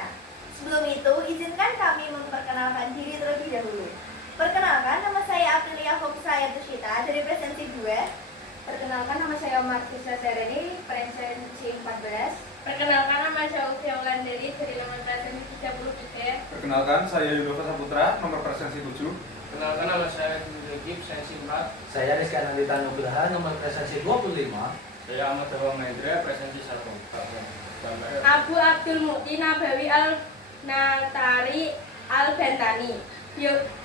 Indonesia. Sebelum itu, izinkan kami memperkenalkan diri terlebih dahulu. Perkenalkan, nama saya Aprilia Fokusaya Tushita dari presensi 2. Perkenalkan, nama saya Martisa Sereni, presensi 14. Perkenalkan, nama saya Ufia Wulandari dari nomor presensi 33. Perkenalkan, saya Yudhova Saputra, nomor presensi 7. Perkenalkan, nama saya Yudhogib, presensi 4. Saya Rizky Anandita Nugraha, nomor presensi 25. Saya Ahmad Dawa Mahendra, presensi 1. Abu Abdul Mukti Nabawi Al-Natari Al-Bantani.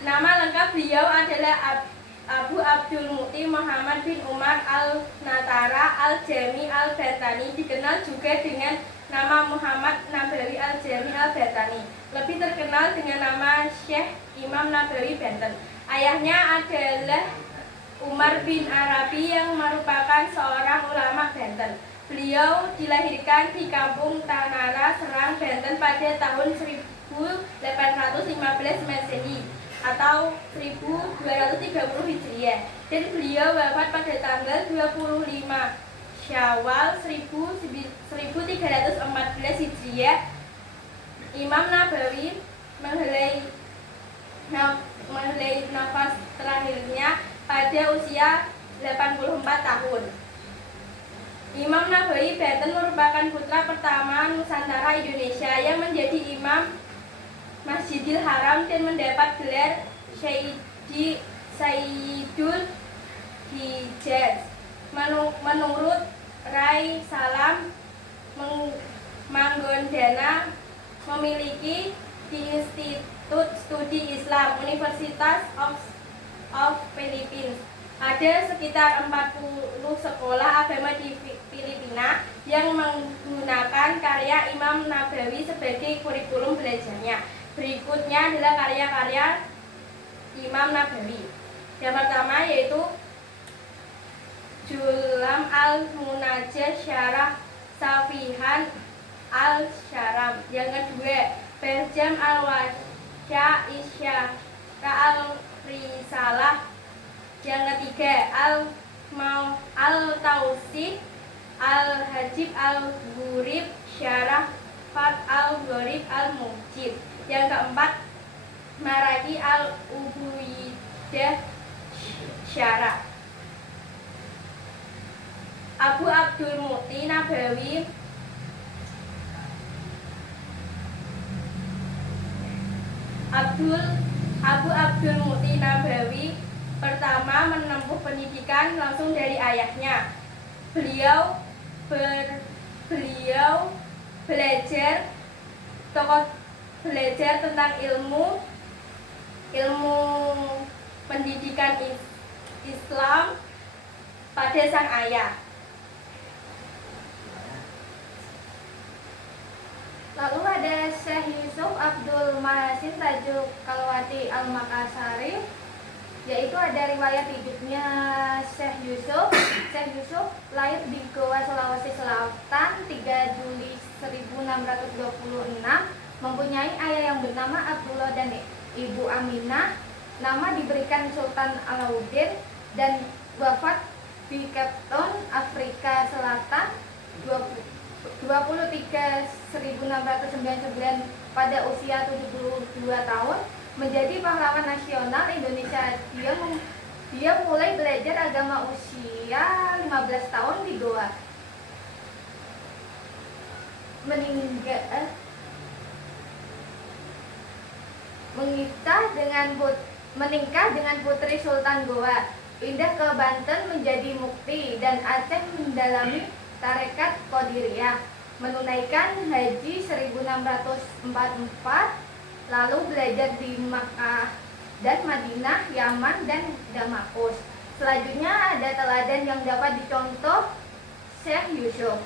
Nama lengkap beliau adalah Abu Abdul Mukti Muhammad bin Umar Al-Natara Al-Jami Al-Bantani, dikenal juga dengan nama Muhammad Nabawi Al-Jami Al-Bantani, lebih terkenal dengan nama Syekh Imam Nabawi Banten. Ayahnya adalah Umar bin Arabi yang merupakan seorang ulama Banten. Beliau dilahirkan di kampung Tanara, Serang, Banten pada tahun 1815 Masehi atau 1230 Hijriah, dan beliau wafat pada tanggal 25 Syawal 1314 Hijriah. Imam Nabawi menghela nafas terakhirnya pada usia 84 tahun. Imam Nabawi Banten merupakan putra pertama Nusantara Indonesia yang menjadi imam Masjidil Haram dan mendapat gelar Sayyidul Hijaz. Menurut Rai Salam Manggondana, memiliki di Institut Studi Islam Universitas of Philippines. Ada sekitar 40 sekolah agama di Filipina yang menggunakan karya Imam Nabawi sebagai kurikulum belajarnya. Berikutnya adalah karya-karya Imam Nabawi. Yang pertama yaitu Julam Al-Munajjah Syarah Safihan Al-Syaram. Yang kedua, Berjam Al-Wasya Isyara Al-Risalah. Yang ketiga, Al-Tausid Al-Hajib Al-Ghurib Syarah Fat Al-Ghurib Al-Mujib. Yang keempat, Maraki Al-Ubuidah Syarah. Abu Abdul Mukti Nabawi Abu Abdul Mukti Nabawi pertama menempuh pendidikan langsung dari ayahnya. Beliau belajar tentang ilmu pendidikan Islam pada sang ayah. Lalu ada Syekh Yusuf Abdul Mahasin Tajuk Kalwati Al-Makassari, yaitu ada riwayat hidupnya Syekh Yusuf. Syekh Yusuf lahir di Goa, Sulawesi Selatan 3 Juli 1626, mempunyai ayah yang bernama Abdullah dan ibu Aminah. Nama diberikan Sultan Alauddin, dan wafat di Cape Town, Afrika Selatan 23 1699 pada usia 72 tahun. Menjadi pahlawan nasional Indonesia. Dia mulai belajar agama usia 15 tahun di Goa. Menikah dengan putri Sultan Goa, pindah ke Banten menjadi mukti, dan Aceh mendalami tarekat Qadiriyah, menunaikan haji 1644, lalu belajar di Makkah dan Madinah, Yaman, dan Damaskus. Selanjutnya ada teladan yang dapat dicontoh Syekh Yusuf.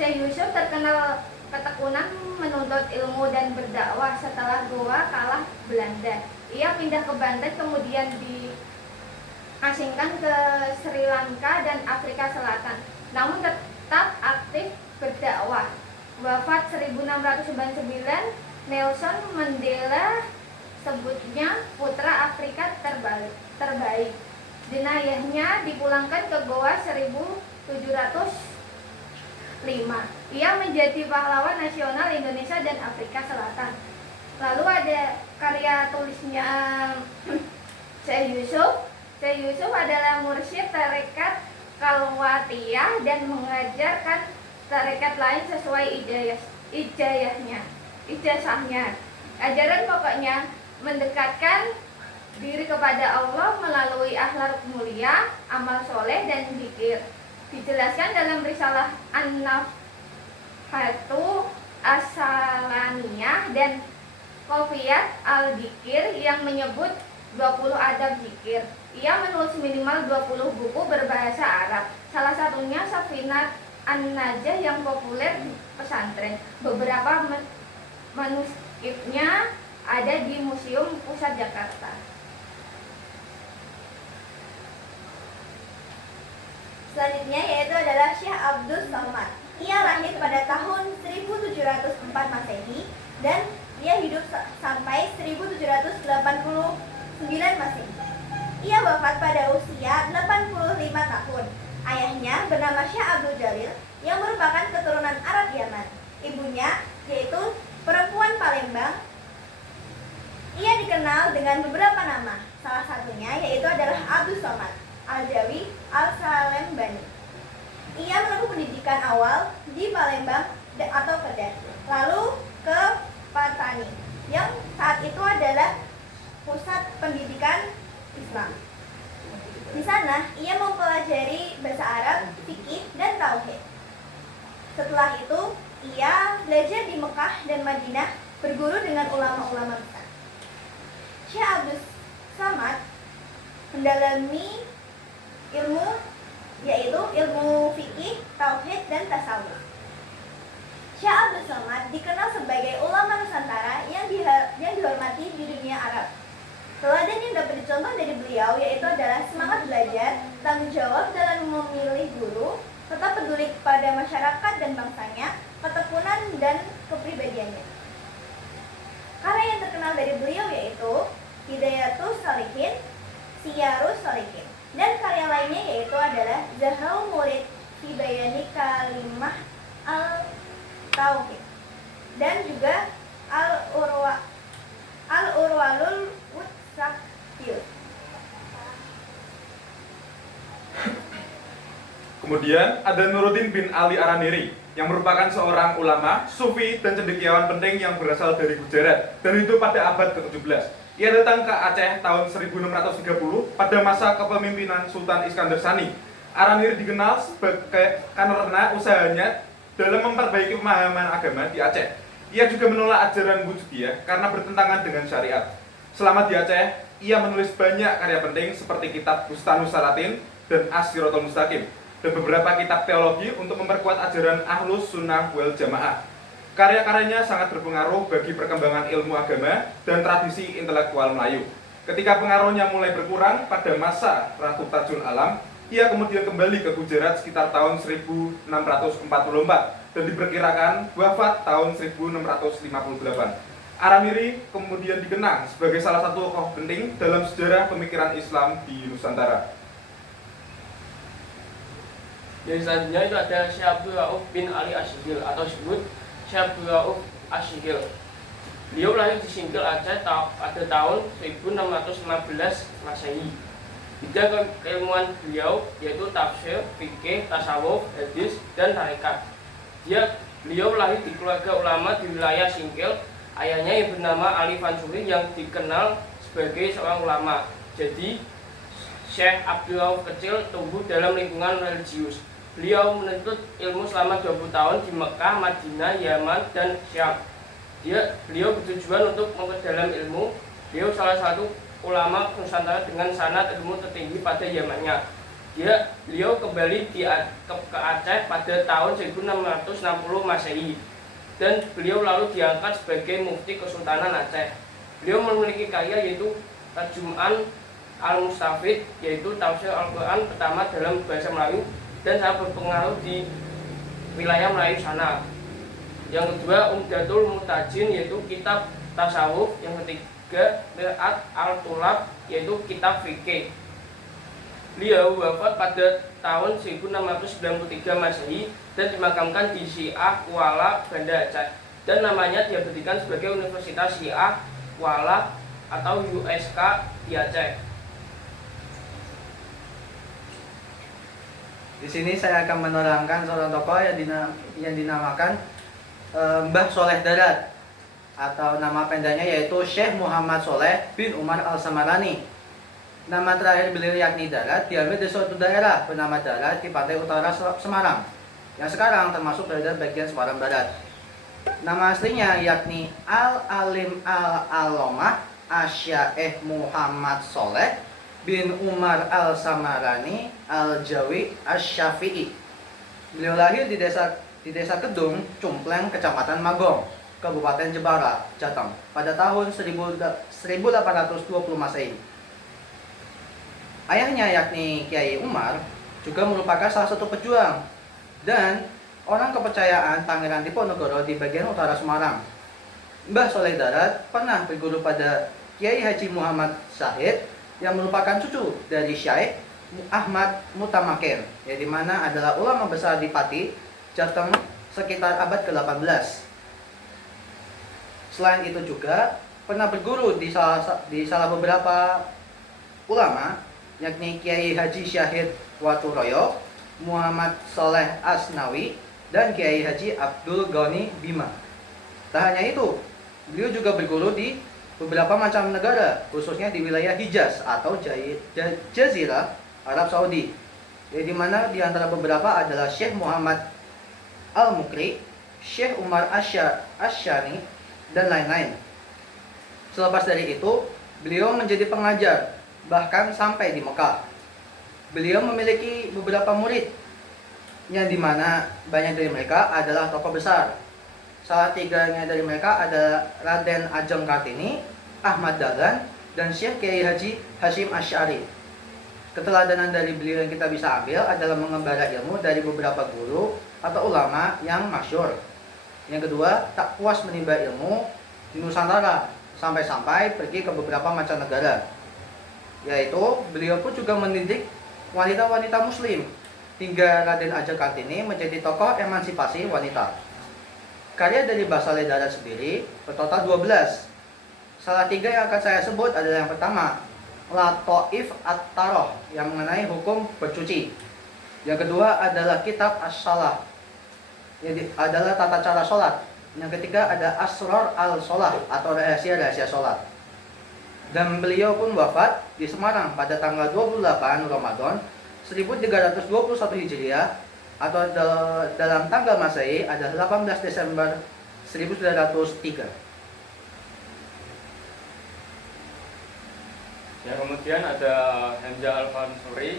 Syekh Yusuf terkenal ketekunan menuntut ilmu dan berdakwah setelah Goa kalah Belanda. Ia pindah ke Banten, kemudian diasingkan ke Sri Lanka dan Afrika Selatan, namun tetap aktif berdakwah. Wafat 1699, Nelson Mandela sebutnya putra Afrika terbaik. Jenayahnya dipulangkan ke Goa 1705. Ia menjadi pahlawan nasional Indonesia dan Afrika Selatan. ada karya tulisnya Syekh Yusuf. Syekh Yusuf adalah mursyid tarekat Kalwatiyah dan mengajarkan tarekat lain sesuai ijazahnya. Ajaran pokoknya mendekatkan diri kepada Allah melalui akhlak mulia, amal soleh dan zikir. Dijelaskan dalam risalah An-Nafhatu As-Salamiyah dan Qafiyat Al-Dzikir yang menyebut 20 adab zikir. Ia menulis minimal 20 buku berbahasa Arab. Salah satunya Safinat An-Najah yang populer di pesantren. Beberapa manuskripnya ada di Museum Pusat Jakarta. Selanjutnya yaitu adalah Syekh Abdus Somad. Ia lahir pada tahun 1704 Masehi dan dia hidup sampai 1789 Masehi. Ia wafat pada usia 85 tahun. Ayahnya bernama Syekh Abdul Jalil yang merupakan keturunan Arab Yaman. Ibunya yaitu perempuan Palembang. Ia dikenal dengan beberapa nama. Salah satunya yaitu adalah Abdus Somad Al-Jawi Al-Salembani. Ia menempuh pendidikan awal di Palembang atau Kedah, lalu ke Patani yang saat itu adalah pusat pendidikan Islam. Di sana ia mempelajari bahasa Arab, fikih, dan tauhid. Setelah itu ia belajar di Mekah dan Madinah, berguru dengan ulama-ulama besar. Syekh Abdus Somad mendalami ilmu yaitu ilmu fikih, tauhid, dan tasawuf. Syekh Abdus Somad dikenal sebagai ulama Nusantara yang dihormati di dunia Arab. Teladan yang dapat dicontoh dari beliau yaitu adalah semangat belajar, tanggung jawab dalam memilih guru, tetap peduli kepada masyarakat dan bangsanya, ketekunan dan kepribadiannya. Karya yang terkenal dari beliau yaitu Hidayatus Shalihin, Siyarus Shalihin, dan karya lainnya yaitu adalah Zahrul Murid fi Bayani Kalimah Al-Tauhid dan juga Al-Urwalul Wutsaqil. Kemudian ada Nuruddin bin Ali Araniri yang merupakan seorang ulama, sufi, dan cendekiawan penting yang berasal dari Gujarat dan hidup pada abad ke-17. Ia datang ke Aceh tahun 1630 pada masa kepemimpinan Sultan Iskandar Sani. Araniri dikenal sebagai karena usahanya dalam memperbaiki pemahaman agama di Aceh. Ia juga menolak ajaran Wujudiyah karena bertentangan dengan syariat. Selama di Aceh, ia menulis banyak karya penting seperti kitab Bustanus Salatin dan As-Siratal Mustaqim dan beberapa kitab teologi untuk memperkuat ajaran Ahlus Sunnah wal Jamaah. Karya-karyanya sangat berpengaruh bagi perkembangan ilmu agama dan tradisi intelektual Melayu. Ketika pengaruhnya mulai berkurang pada masa Ratu Tajul Alam, ia kemudian kembali ke Gujarat sekitar tahun 1644 dan diperkirakan wafat tahun 1658. Araniri kemudian dikenang sebagai salah satu tokoh penting dalam sejarah pemikiran Islam di Nusantara. Yang selanjutnya itu ada Syekh Abdul Rauf bin Ali Asyihil atau disebut Syekh Abdul Rauf Asyihil. Beliau lahir di Singkil Aceh pada tahun 1615 Masehi. Bidang keilmuan beliau yaitu tafsir, fikih, tasawuf, hadis, dan tarekat. Beliau lahir di keluarga ulama di wilayah Singkil. Ayahnya yang bernama Ali Fansuri yang dikenal sebagai seorang ulama. Jadi Syekh Abdul Rauf kecil tumbuh dalam lingkungan religius. Beliau menuntut ilmu selama 20 tahun di Mekah, Madinah, Yaman, dan Syam. Beliau bertujuan untuk memperdalam ilmu. Beliau salah satu ulama Nusantara dengan sanad ilmu tertinggi pada zamannya. Beliau kembali ke Aceh pada tahun 1660 Masehi dan beliau lalu diangkat sebagai mufti Kesultanan Aceh. Beliau memiliki karya yaitu Tarjumaan Al-Mustafid, yaitu tafsir Al-Quran pertama dalam bahasa Melayu dan sangat berpengaruh di wilayah Melayu sana. Yang kedua Umdatul Mutajin, yaitu kitab tasawuf. Yang ketiga Mir'at Al-Tulab, yaitu kitab fikih. Beliau wafat pada tahun 1693 Masehi dan dimakamkan di Syiah Kuala, Banda Aceh, dan namanya diabadikan sebagai Universitas Syiah Wala atau USK di Aceh. Di sini saya akan menerangkan seorang tokoh yang dinamakan Mbah Soleh Darat, atau nama pendeknya yaitu Syekh Muhammad Soleh bin Umar Al-Samarani. Nama terakhir beliau yakni Darat diambil dari suatu daerah bernama Darat di pantai utara Semarang, yang sekarang termasuk berada bagian Semarang Barat. Nama aslinya yakni Al-Alim Al-Alomah Asyaikh Muhammad Soleh bin Umar Al-Samarani Al-Jawi Asy-Syafi'i. Beliau lahir di desa Kedung, Cumpleng, Kecamatan Magong, Kabupaten Jepara, Jateng, pada tahun 1820 Masehi. Ayahnya yakni Kiai Umar juga merupakan salah satu pejuang dan orang kepercayaan Pangeran Diponegoro di bagian utara Semarang. Mbah Soleh Darat pernah berguru pada Kiai Haji Muhammad Syahid yang merupakan cucu dari Syekh Ahmad Mutamakir, yang dimana adalah ulama besar di Pati, Jateng sekitar abad ke-18. Selain itu juga pernah berguru di salah beberapa ulama, yakni Kiai Haji Syahid Waturoyo, Muhammad Soleh Asnawi, dan Kiai Haji Abdul Ghani Bima. Tak hanya itu, beliau juga berguru di beberapa macam negara, khususnya di wilayah Hijaz atau Jazirah Arab Saudi, di mana di antara beberapa adalah Syekh Muhammad Al-Mukri, Syekh Umar Asyani, dan lain-lain. Selepas dari itu, beliau menjadi pengajar, bahkan sampai di Mekah. Beliau memiliki beberapa murid, yang dimana banyak dari mereka adalah tokoh besar. Salah tiganya dari mereka adalah Raden Ajeng Kartini, Ahmad Dahlan, dan Syekh Kiai Haji Hashim Asy'ari. Keteladanan dari beliau yang kita bisa ambil adalah mengembara ilmu dari beberapa guru atau ulama yang masyhur. Yang kedua, tak puas menimba ilmu di Nusantara, sampai-sampai pergi ke beberapa macam negara. Yaitu, beliau pun juga mendidik wanita-wanita muslim, hingga Raden Ajeng Kartini menjadi tokoh emansipasi wanita. Karya dari Mbah Soleh Darat sendiri bertotal 12. Salah 3 yang akan saya sebut adalah yang pertama, Lataif At-Taroh, yang mengenai hukum bercuci. Yang kedua adalah Kitab As-Shalah, yang adalah tata cara sholat. Yang ketiga ada Asrar Al-Sholah, atau rahasia-rahasia sholat. Dan beliau pun wafat di Semarang pada tanggal 28 Ramadan 1321 Hijriah, atau dalam tanggal Masehi adalah 18 Desember 1903. Yang kemudian ada Hamzah Al-Fansuri.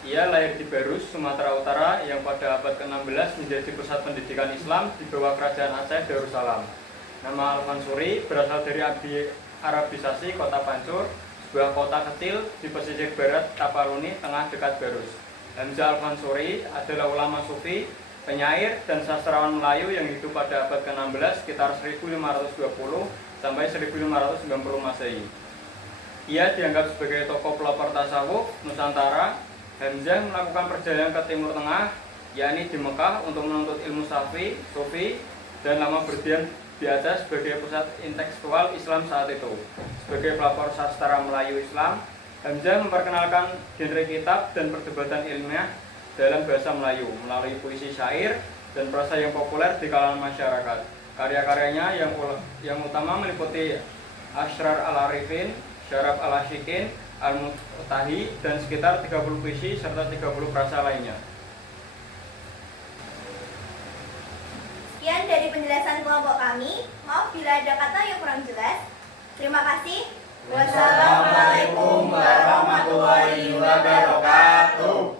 Ia lahir di Barus, Sumatera Utara, yang pada abad ke-16 menjadi pusat pendidikan Islam di bawah kerajaan Aceh Darussalam. Nama Al-Fansuri berasal dari Arabisasi kota Pancur, sebuah kota kecil di pesisir barat Taparuni, tengah dekat Barus. Hamzah Al-Fansuri adalah ulama sufi, penyair, dan sastrawan Melayu yang hidup pada abad ke-16 sekitar 1520 sampai 1590 Masehi. Ia dianggap sebagai tokoh pelopor tasawuf Nusantara. Hamzah melakukan perjalanan ke Timur Tengah, yakni di Mekah, untuk menuntut ilmu sufi, dan lama berdiam di Aceh sebagai pusat intelektual Islam saat itu. Sebagai pelopor sastra Melayu Islam, Hamzah memperkenalkan genre kitab dan perdebatan ilmiah dalam bahasa Melayu melalui puisi syair dan prosa yang populer di kalangan masyarakat. Karya-karyanya yang utama meliputi Asrar Al-Arifin, Syaraf Al-Asyikin, Al-Mutahi, dan sekitar 30 puisi serta 30 prasa lainnya. Sekian dari penjelasan kelompok kami. Maaf bila ada kata yang kurang jelas. Terima kasih. Wassalamualaikum warahmatullahi wabarakatuh.